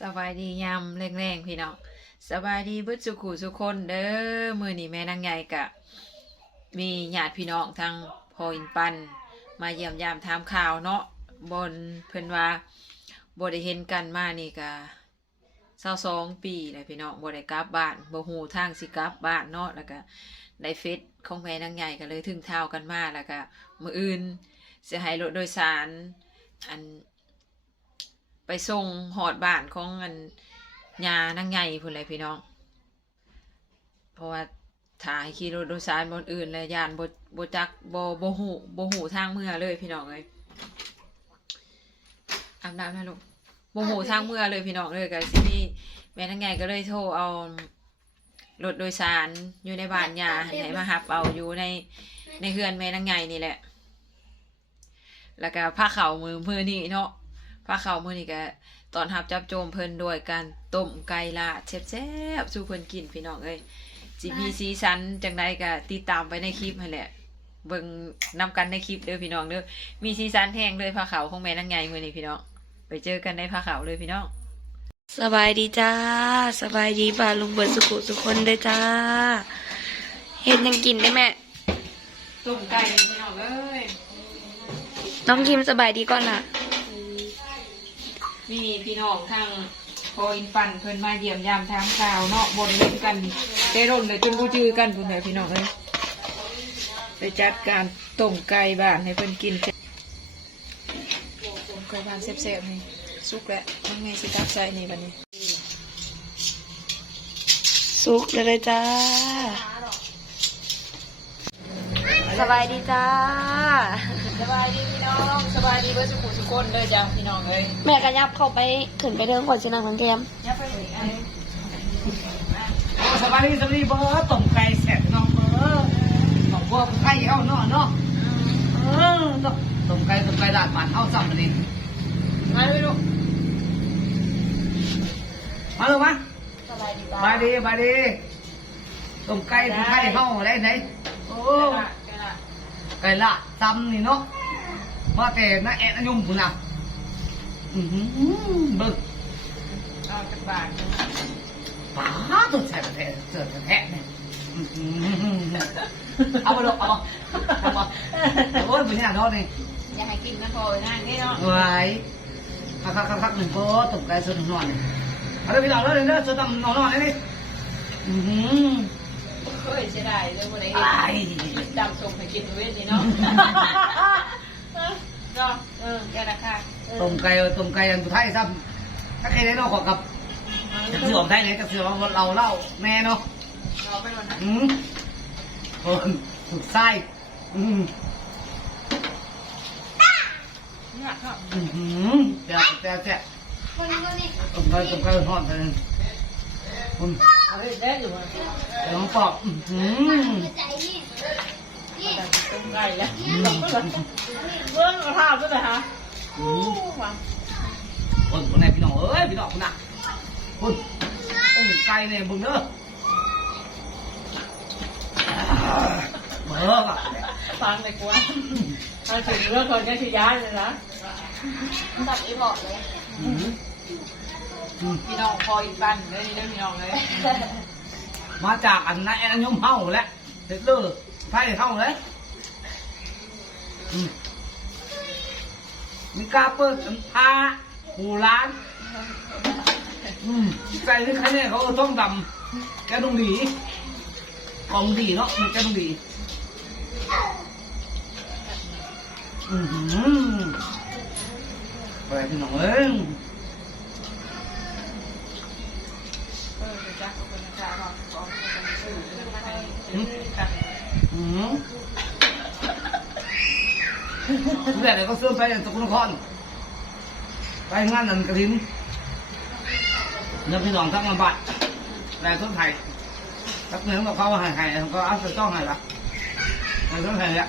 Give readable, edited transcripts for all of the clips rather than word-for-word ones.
สบายดียามแรงๆพี่น้องสบายดีเบิดสุขุสุคนเด้อมื้อนี้แม่นางใหญ่กะมีญาติพี่น้องทางพ่ออินปันมาเยี่ยมยามถามข่าวเนาะบนเพิ่นว่าบ่ได้เห็นกันมานี่กะ22 ปีแล้วพี่น้องบ่ได้กลับบ้านบ่ฮู้ทางสิกลับบ้านเนาะแล้วก็ได้เฟซของแม่นางใหญ่ก็เลยถึงเท้ากันมาแล้วก็มื้ออื่นสิให้รถโดยสารอันไปส่งหอดบ้านของอันยานางใหญ่พุ่นเลยพี่น้องเพราะว่าถ่ายขี่รถโดยสารบนอื่นเลยยานบ่จักบ่หูทางเมื่อเลยพี่น้องเลยอาบน้ำนะลูกบ่หูทางเมื่อเลยพี่น้องเลยก็สิมีแม่นางใหญ่ก็เลยโทรเอารถโดยสารอยู่ในบ้านยาให้มารับเอาอยู่ในเฮือนแม่นางใหญ่นี่แหละแล้วก็ผ้าขาวมือนี่เนาะพาเขามื้อนี้ก็ตอนรับจับโจมเพิ่นด้วยการต้มไก่ลาดแซ่บๆสู่เพิ่นกินพี่น้องเอ้ยสิมีสีสันจังไดก็ติดตามไปในคลิปนั่นแหละเบิ่งนำกันในคลิปเด้อพี่น้องเด้อมีสีสันแห้งเลยพาเขาของแม่นางใหญ่มื้อนี้พี่น้องไปเจอกันในพาเขาเลยพี่น้องสบายดีจ้าสบายดีป่าลุงเบิดสุขุสุคนได้จ้าเห็นยังกินได้แม่ต้มไก่พี่น้องเอ้ยน้องคิมสบายดีก่อนล่ะมีพี่น้องทางพออินปันเพิ่นมาเยี่ยมยามถามข่าวเนาะบ่ได้เล่นกันเตร่นเลยจนบ่จื้อกันพุ่นเด้อพี่น้องเอ้ยไปจัดการต้มไก่บ้านให้เพิ่นกินต้มไก่บ้านแซ่บๆนี่สุกแล้วมันไงสิตักใส่นี่บัดนี้สุกเลยจ้าสบายดีจ้าสบายดีพี่น้องสบายดีเบิดสุขคนเลยจ้าพี่น้องเอ้ยแม่ก็ยับเข้าไปขึ้นไปเดินก่อนสินางทั้งแกมยับไปเลยอันนี้สบายดีเบอร์ต้มไก่แซ่บน้องเบอร์น้องบัวไก่เอาเนาะต้มไก่ลาดมันเอาซ้ำมาดิมาเลยลูกมาเลยมาสบายดีจ้าบายดีต้มไก่เฮาอะไรไหนโอ้ไก่ละซ้ำนี่เนาะมาแต่น้าแอนยุ่มพุ่นน่ะเบิ่งเอาจักบาทป้าตัวแซ่บแท้เสือแท้เนี่ยเอาไปลูกเอามาโอ้ยเป็นอย่างนั้นนี่อย่าให้กินนะพอนั่นนี่เนาะไว้คักหนึ่งโป๊ะตกไก่ส่วนนอนเนี่ยเอาเลยพี่น้องเลยเด้อส่วนนอนเลยนี่เคยเสียดายเลยบ่ได้เห็นจำส่งให้กินเว้ยนี่เนาะเนาะแกราคาต้มไก่อันสุดท้ายซ้ำถ้าใครได้นอกกับเสือมไทยไหนกับเสือเราเล่าแม่เนาะเราไปวันนั้นคนสุดไส้เนี่ยครับเจ้าต้มไก่ทอดเลยคุณเอาไปได้อยู่มั้ยน้องปอบต้มไก่แล้วเรื่องกระทะด้วยฮะคนไหนพี่น้องเอ้ยพี่น้องคุณน่ะคุณต้มไก่เนี่ยบุญเด้อเบอร์ป่ะฟังเลยกว่าเอาถึงเรื่องคนก็คือย้ายเลยนะตัดอีบอกเลยพี่น้องคอยปันเลยนี่พี่น้องเลยมาจากอันนั้นอันยมเฮาแหละเด็กเลือไทยเฮาเลยมีกาเปิดพาหูร้านใจนี่ใครเนี่ยเขาต้องดำแกต้องดีกองดีเนาะแกต้องดีไปที่น้องเอ้ยเรื่องอะไรก็ซื้อไปอย่างสกุลนครไปงานนั่นกระถิ่นแล้วพี่น้องทั้งลำบากแรงต้นไทยทักเนื้อกับเขาหายก็เอาไปต้องหายละแรงต้นไทยละ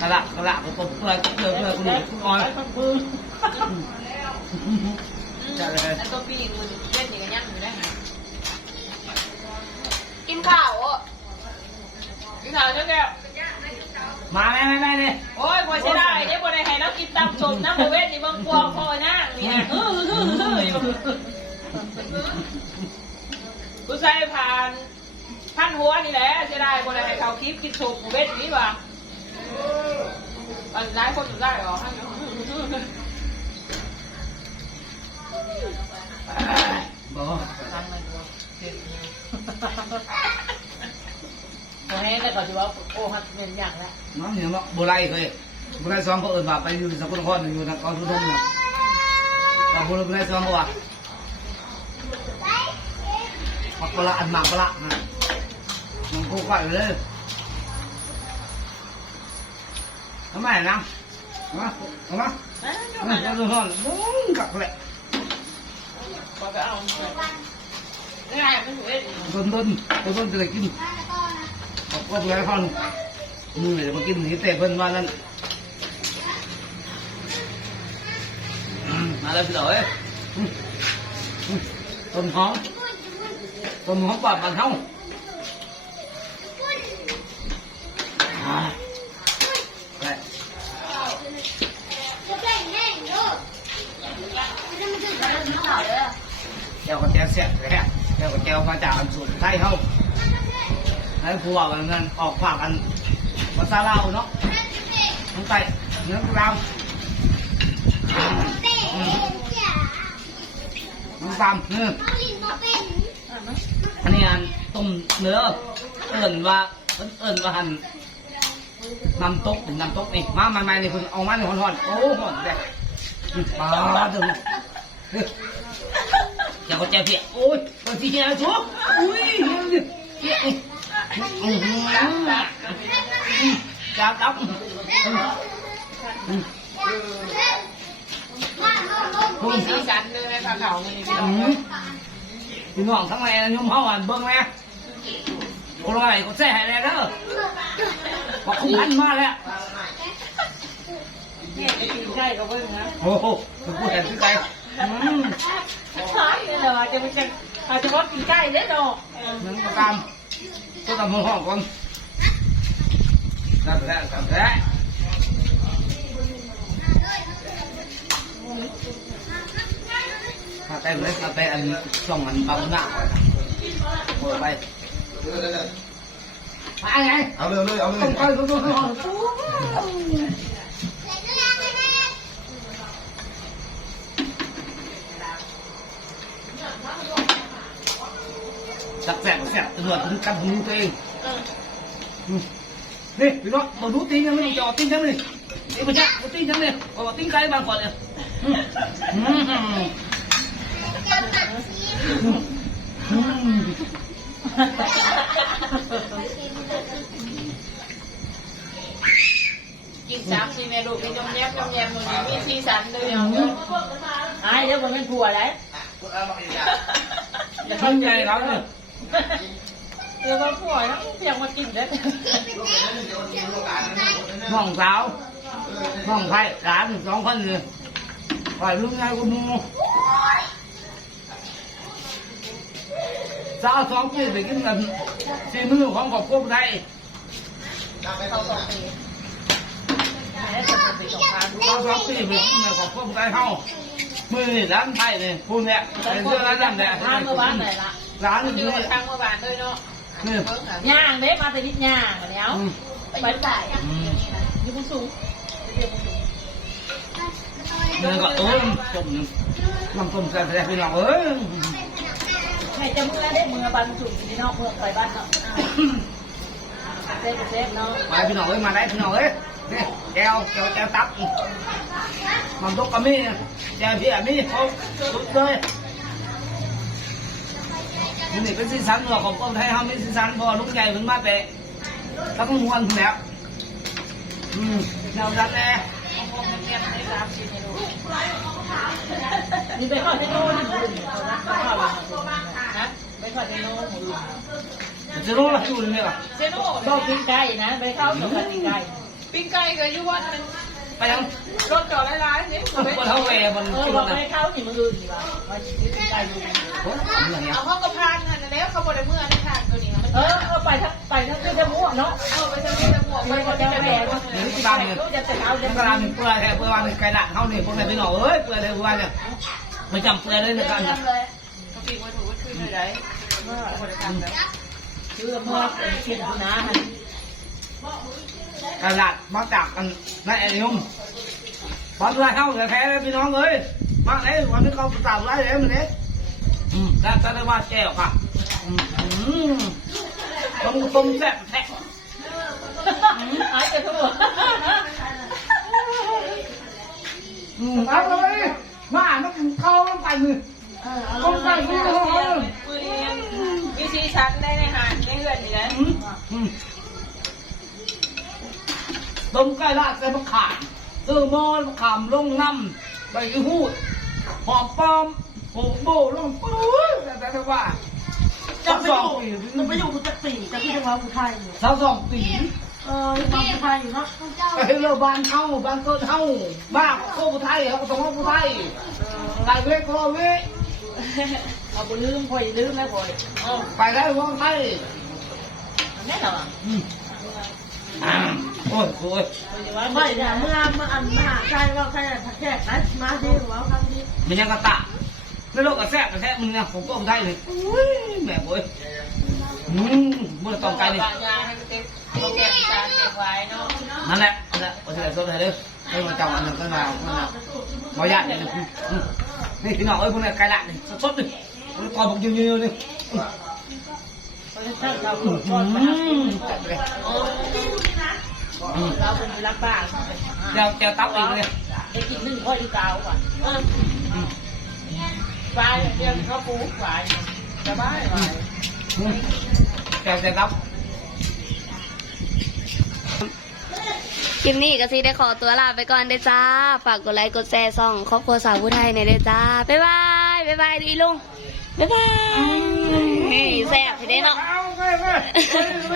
กระละก็ตบเปลือยคุณดูคุณอ้อยจะเลยตัวปีมือเล่นอย่างนี้อยู่ได้ไงกินข้าวกินข้าวเจ้าแก้วมาแม่เลยโอ้ยบ่ใช่ได้เดี๋ยวบ่ได้ให้เรา กินตำสมน้ำโมเวทนี่บางกวงพอนะเนี่ยกูใส่ผ่านพันหัวนี่แหละจะได้คนอะไรเขาคลิปกินสมโมเวทนี่วะอันร้ายคนอยู่ได้หรอบอก ทำมันตัวแห้งได้ก่อนจะว่าโอ้ฮัทเป็นอย่างละ น้องเนี่ยโบราณเคยโบราณซ้อมเขาเอิญว่าไปอยู่สกลนครอยู่ทางกองทุนเนี่ยเราโบราณซ้อมเขาว่ามักปลาอันหมากปลามันโคกไปเลยทำไมนะมาเอามาเราดูห้องมุ้งกักเลยบอกไปเอาไม่ได้ไม่ถูกเองต้นจะได้กินก็ไปห้องมือจะมากินนี่แต่เพิ่นว่านั่นมาเลยพี่ต่อยต้นหอมปากมันเท่าแก้วกับแก้วเสียแก้วกับแก้วมาจากอันสุดไทยเท่าแล้วผู้ว่ากันนั้นออกฝากกันภาษาลาวเนาะน้องไก่เนื้อลาวน้องตามเนื้ออันนี้อันต้มเนื้อเอิ่นว่าหันน้ำตกถึงน้ำตกนี่มาใหม่ๆนี่คุณเอามาในหอนๆโอ้หอนแดงปลาดึงอย่าก็ใจเพี้ยโอ้ยบางทีแกชัวอุ้ยเพี้ยจับดับมีสีสันเลยไหมผ้าขาวนี่พี่น้องทั้งแม่ยมเฮาอ่ะเบิ่งแม่คนอะไรก็แซ่ให้แล้วเด้อบอกคุ้มพันมาแล้วเนี่ยจะกินใกล้กับเบิ้งนะโอ้โหกูเห็นที่ใจใช่เลยว่าจะไม่จะอาจจะว่ากินใกล้ได้ดอกนั่นก็ตามห้องก่อนทำแล้วถ้าเต้นเลยถ้าเต้นอันส่งอันเบาหน้าโอ้ไปไงเอาเลยต้องไปแสบตำรวจถึงกันหูตัวเองนี่พี่น้องมาดูตีนยังไม่จอดตีนยังไม่นี่ไม่ใช่ตีนยังเลยบอกตีนไกลบางก่อนเลยกิน3-4เมนูมียำแยมมันมีสีสันเลยเอาเนาะไอ้เดี๋ยวมันเป็นผัวได้อย่าขึ้นใหญ่แล้วเนี่ยเดี๋ยวมาผัวนะเพียงมากินได้ห้องสาวห้องไผ่หลาน2 คนเลยปล่อยลูกไงกูมูสาว2 ปีไปกินกัน4 มื้อของครอบครัวไทยเขา2 ปีแล้วจะไป2 ครั้งสาว2 ปีไปกินกับครอบครัวไทยเฮามือนี่ร้านไทยนี่พูดเนี่ยเป็นเรื่องร้านนั่นแหละทางเมื่อวานไหนล่ะร้านอยู่ นี่ ทางเมื่อวานด้วยเนาะนี่ย่างเด้มาแต่นิดย่างมาแล้วไปจ่ายอยู่บนสูงเดินก็ต้มน้ำต้มแซ่บๆพี่น้องเอ้ยแม่จะเมื่อได้เมื่อบ้านสูงที่นอกเมื่อไปบ้านเนาะเซฟเนาะไปพี่น้องเอ้ยมาได้พี่น้องเอ้ยนี่แก้วตับมันตกกระมี่แก้วพี่มีเขาสุดเลยนี่เป็นสีสันของคนไทยเขามีสีสันพอลูกใหญ่ถึงมาแต่ทั้งมวลแล้วแนวสันแน่นี่ไปขอเทโน่นี่นะไปขอเทโน่เซโน่ละจูนเนี่ยป่ะเซโน่ก็ปิ้งไก่นะไปเข้าสวนปิ้งไก่ก็อยู่วันมันไปยังรถจอดหลายๆนี่มันเท่าแหวนมันจุดนะไปเข้านี่มันอื่นดีป่ะว่าปิ้งไก่อยู่เอาห้องกระพานนั่นแล้วเขาบอกได้เมื่อนี่ค่ะ ไปทั้งที่จะมั่วเนาะไปทั้งที่จะมั่วไปก็จะแหวน ตามเนี่ยตามเนี่ยเปื่อยแท้เปื่อยวันไก่ละเขาเนี่ยพวกไหนพี่น้องเอ้ยเปื่อยเลยวันเนี่ยไม่จำเปื่อยเลยในการเนี่ย คือมั่วเขียนนะ ตลาดมาจากกันนั่นเองยมบอลไรเข้าเหลือแค่เลยพี่น้องเอ้ยมาเลยวันนี้เขาประกาศไรเลยมันเนี่ยแล้วจะได้ว่าแก้วค่ะต้มแซ่บแท้ หายไปทั้งหมด เอาเลยมามันเข้ามันไปมือต้มไก่มือเขา วิธีชันได้ในหานไม่เลื่อนอยู่แล้ว ต้มไก่ลาดใส่มะขามซื้อมอมะขามลงน้ำใบหูดหอมปอมโอ้โบลงปื้อแต่ว่า จะไปอยู่กูจะปีจะพี่จะมากูไทยอยู่ สาวสองปี มากูไทยอยู่เนาะ ไปเรือบ้านเฮาบ้านเกิดเฮาบ้านโคผู้ไทยเขาก็ต้องว่าผู้ไทยไก่เว้ยก็เว้ย เอาไปลืมพ่อยลืมแล้วพ่อย ไปได้วงไทย แน่นอน โอ้ยโอ้ย ไม่เนี่ยเมื่ออันมหาใจว่าใครผักแขกนะมาที่หัวคำนี้ มันยังกระตะไม่โลกกระแทกมึงเนี่ยผมก็ผู้ไทยเลยอุ้ยแม่โว้ยเมื่อต้องไกลนี่ ยาให้เต็มโปรแกรมการเก็บไว้เนาะ นั่นแหละเอาเสร็จแล้วเด้อให้มาจับอันหนึ่งก็มาขอญาตเนี่ยนี่พี่น้องเอ้ยพวกนี้ไกลละนี่สดๆนี่มันก่อนผมยืนๆนี่ เราเป็นรักบ้าน เจ้าตับอีกเลย ได้กินนึ่งพ่ออีกาวก่อนปลาอย่างเดียวเขาปูปลาจะบ้าหน่อย เจ้าตับ คลิปนี้ก็สิได้ขอตัวลาไปก่อนเด้อจ้า ฝากกดไลค์กดแชร์ส่องครอบครัวสาวผู้ไทยในอยเด้อจ้า บ๊ายบาย บ๊ายบายดีลุง บ๊ายบายแซ่บทีเด้เนาะ เอาไป